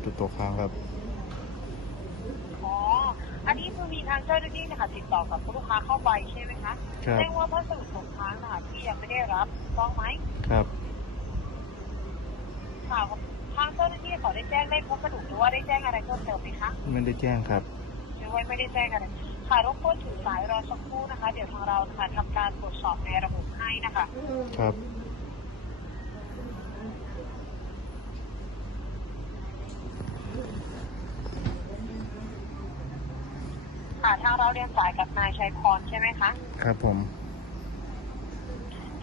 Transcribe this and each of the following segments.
ะดุดตกค้างครับ อ๋อ อันนี้คือมีทางเจ้าหน้าที่นะคะติดต่อกับคุณลูกค้าเข้าไปใช่ไหมคะครับ แจ้งว่าพัสดุตกค้างนะคะที่ยังไม่ได้รับถูกต้องไหมครับ ค่ะทางเจ้าหน้าที่เขาได้แจ้งได้พัสดุหรือว่าได้แจ้งอะไรเพิ่มเติมไหมคะ ไม่ได้แจ้งครับ หรือว่าไม่ได้แจ้งอะไรค่ะรบกวนถือสายรอสักครู่นะคะ เดี๋ยวทางเรานะคะทำการตรวจสอบในระบบให้นะคะ ครับ ค่ะทางเราเรียนสายกับนายชัยพรใช่ไหมคะ ครับผม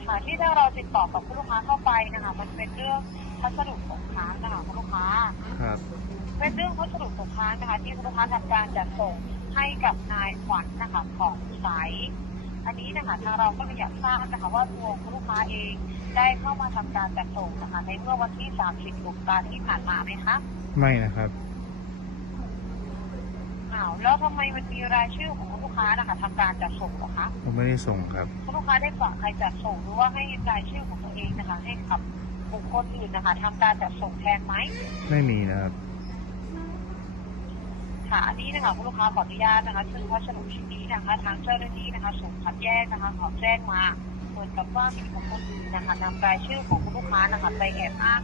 ค่ะที่ทางเราติดต่อกับคุณลูกค้าเข้าไปนะคะมันเป็นเรื่องพัสดุตกค้างนะคะคุณลูกค้า ครับ เป็นเรื่องพัสดุตกค้างนะคะที่คุณลูกค้าทำการจัดส่งให้กับนายขวัญนะคะของสายอันนี้นะคะทางเราก็เลยอยากทราบนะคะว่าตัวคุณลูกค้าเองได้เข้ามาทำการจัดส่งนะคะในเมื่อวันที่ 30 ตุลาที่ผ่านมาไหมคะ ไม่นะครับ อ้าวแล้วทำไมมันมีรายชื่อของคุณลูกค้านะคะทำการจัดส่งเหรอคะผมไม่ได้ส่งครับคุณลูกค้าได้ฝากใครจัดส่งหรือว่าให้รายชื่อของตัวเองนะคะ ให้กับบุคคลอื่นนะคะทำการจัดส่งแทนไหมไม่มีนะครับ ค่ะอันนี้นะคะคุณลูกค้าขออนุญาตนะคะ ซึ่งพัสดุชิ้นนี้นะคะ ทางเจ้าหน้าที่นะคะส่งคัดแยกนะคะขอแจ้งมาเหมือนกับว่ามีบุคคลอื่นนะคะนำรายชื่อของคุณลูกค้านะคะ ไปแอบอ้าง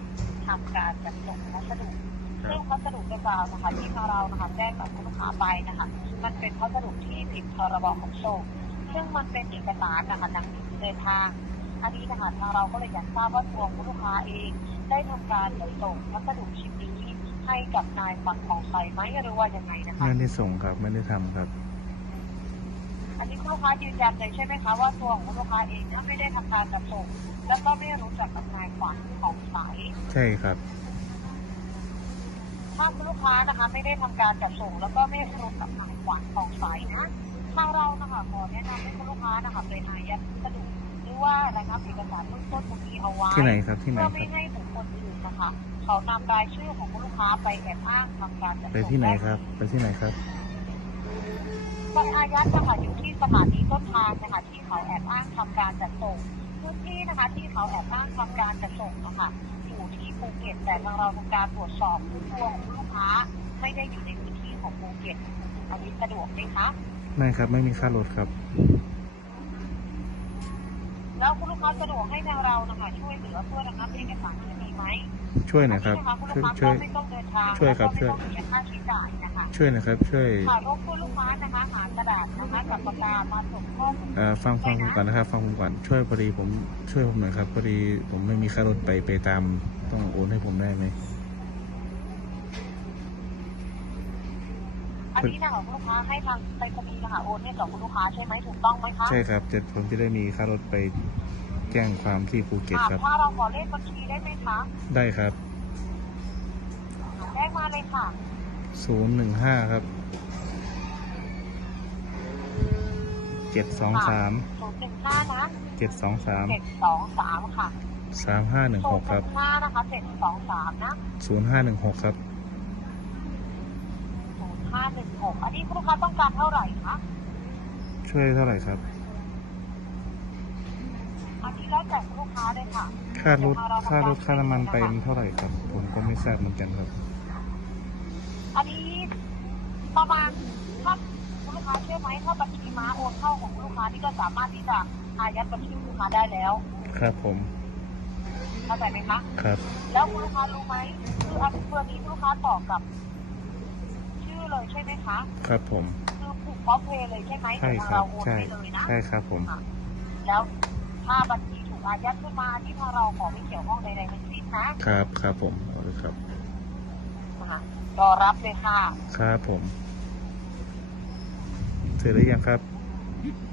ทำการจัดส่งพัสดุ ซึ่งพัสดุดังกล่าวนะคะที่ทางเรานะคะแจ้งกับคุณลูกค้าไปนะคะมันเป็นพัสดุที่ผิดพรบขนส่งซึ่งมันเป็นเอกสารนะคะหนังสือเดินทางอันนี้นะคะทางเราก็เลยอยากทราบว่าตัวคุณลูกค้าเอง ได้ทำการจัดส่งพัสดุชิ้นนี้ให้กับนายฝันของใครไหมหรือว่ายังไงนะคะไม่ได้ส่งครับไม่ได้ทำครับ อันนี้คุณลูกค้ายืนยันเลยใช่ไหมคะว่าตัวของคุณลูกค้าเองเนี่ยไม่ได้ทำการจัดส่ง แล้วก็ไม่รู้จักกับนายฝันของสายใช่ครับ ถ้าคุณลูกค้านะคะ ไม่ได้ทำการจัดส่ง แล้วก็ไม่รู้กับนายฝันของสายนะทางเรานะคะขอแนะนำให้คุณลูกค้านะคะไปอายัดพัสดุหรือว่าระงับเอกสารเบื้องต้นตรงนี้เอาไว้ที่ไหนครับที่ไหนเพื่อคไม่รับให้บุคคลอื่นนะคะ เขานำรายชื่อของคุณลูกค้าไปแอบอ้างทำการจัดไปส่งที่ไหนครับ ไปที่ไหนครับไปอายัดนะคะอยู่ที่สถานีต้นทางนะคะที่เขาแอบอ้างทำการจัดส่งพื้นที่นะคะ ที่เขาแอบอ้างทำการจัดส่งนะคะอยู่ที่ ภูเก็ต แต่ทางเราทำการตรวจสอบผู้ตัวของลูกค้า ไม่ได้อยู่ในพื้นที่ของภูเก็ต อันนี้สะดวกไหมคะ ไม่ครับ ไม่มีค่ารถครับ แล้วคุณลูกค้าสะดวกให้ทางเรานะคะช่วยเหลือเพื่อระงับเอกสารที่มีไหมช่วยหน่อยครับอันนี้นะคะคุณช่ลูวยกค้าช่วยก็ไม่ต้องเดินทางช่วยครับแล้วก็ไม่ต้องเสียค่าใช้จ่ายนะคะช่วยหนะครับ ช่วยค่ะรบกวนลูกค้านะคะหากระดาษนะคะกับปากกามาส่งข้อมูลเอ่อฟังฟังผมก่อนนะครับ ฟังผมก่อนช่วยพอดีผมช่วยผมหน่อยครับพอดีผมไม่มีค่ารถไปไปตามต้องโอนให้ผมได้ไหมอันนี้นะคะคุณลูกค้าให้ทางไปรษณีย์นะคะโอนให้กับคุณลูกค้าใช่ไหมถูกต้องไหมคะใช่ครับจะผมจะได้มีค่ารถไป แจ้งความที่ภูเก็ตอ่าครับ ถ้าเราขอเลขบัญชีได้ไหมคะ ได้ครับ แจ้งมาเลยค่ะศูนย์หนึ่งห้าครับเจ็ดสองสามศูนย์หนึ่งห้านะเจ็ดสองสามเจ็ดสองสามค่ะสามห้าหนึ่งศูหนกย์หครันึ่บงห้านะคะเจ็ดสองสามนะศูนย์ห้าหนึ่งหกครับศูนย์ห้าหนึ่งหกอันนี้คุณลูกค้าต้องการเท่าไหร่คะช่วยเท่าไหร่ครับ อันนี้แล้วแต่คุณลูกค้าเลยค่ะค่ารถค่ารถค่าน้ำมันไปมันเท่าไหร่ครับ ผมก็ไม่ทราบเหมือนกันครับ อันนี้ประมาณถ้าคุณลูกค้าเชื่อไหมถ้าบัญชีม้าโอนเข้าของคุณลูกค้านี่ก็สามารถที่จะอายัดบัญชีลูกค้าได้แล้ว ครับผมเข้าใจไหมคะครับ แล้วคุณลูกค้ารู้ไหมคืออันเบอร์นี้คุณลูกค้าต่อกับ ชื่อเลยใช่ไหมคะครับผม คือผูกพร้อมเพย์เลยใช่ไหมใช่เดี๋ยวครัเราบโอนใช่ให้เลยนะใช่ครับผมค่ะแล้ว ถ้าบัญชีถูกอายัดขึ้นมาที่ทางเราขอไม่เกี่ยวข้องใดๆทั้งสิ้นนะครับ ครับผมเอาเลยครับ นะคะรอรับเลยค่ะ ครับผม เสร็จหรือยังครับร